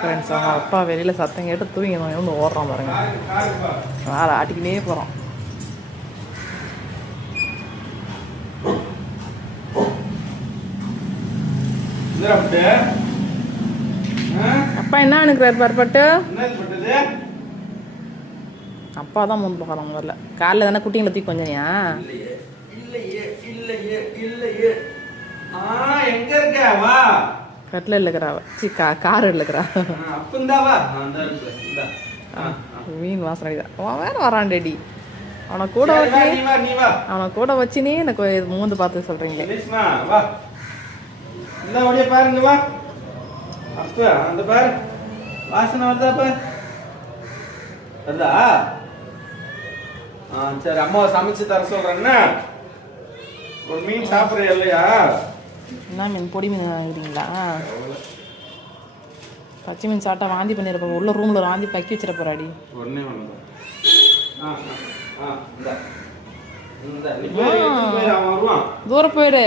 Friends அவங்க அப்பா வெளியில் சத்தம் கேட்டு தூங்கினோம் வந்து ஓடுறான் பாருங்க. வேலை ஆட்டிக்கினே போகிறோம். அப்பா என்ன அனுக்குறாரு பர்பட்டு? அப்பா தான் முன் பார்க்குறோம். முதல்ல காலைல தானே குட்டிங்களை தூக்கி கொஞ்சனியா? கட்டில் இல்லைக்கிறா சி கார் இல்லைக்கிறா. மீன் வாசனை தான் வேற வரான் டேடி. அவனை கூட வச்சுனே எனக்கு மூந்து பார்த்து சொல்றீங்க. பாருங்க வா அப்ப அந்த பாரு வாசனை வருதாப்ப வருதா? சரி அம்மாவை சமைச்சு தர சொல்றேன்னா ஒரு மீன் சாப்பிட்ற இல்லையா? என்ன மீன்? பொடி மீன் வாங்கிக்கிறீங்களா? பச்சை மீன் சாப்பிட்டா வாந்தி பண்ணிருப்ப. உள்ள ரூம்ல வாந்தி பக்கி வச்சிட போறாடி. ஒன்னே ஒன்று தூரம் போயிடு.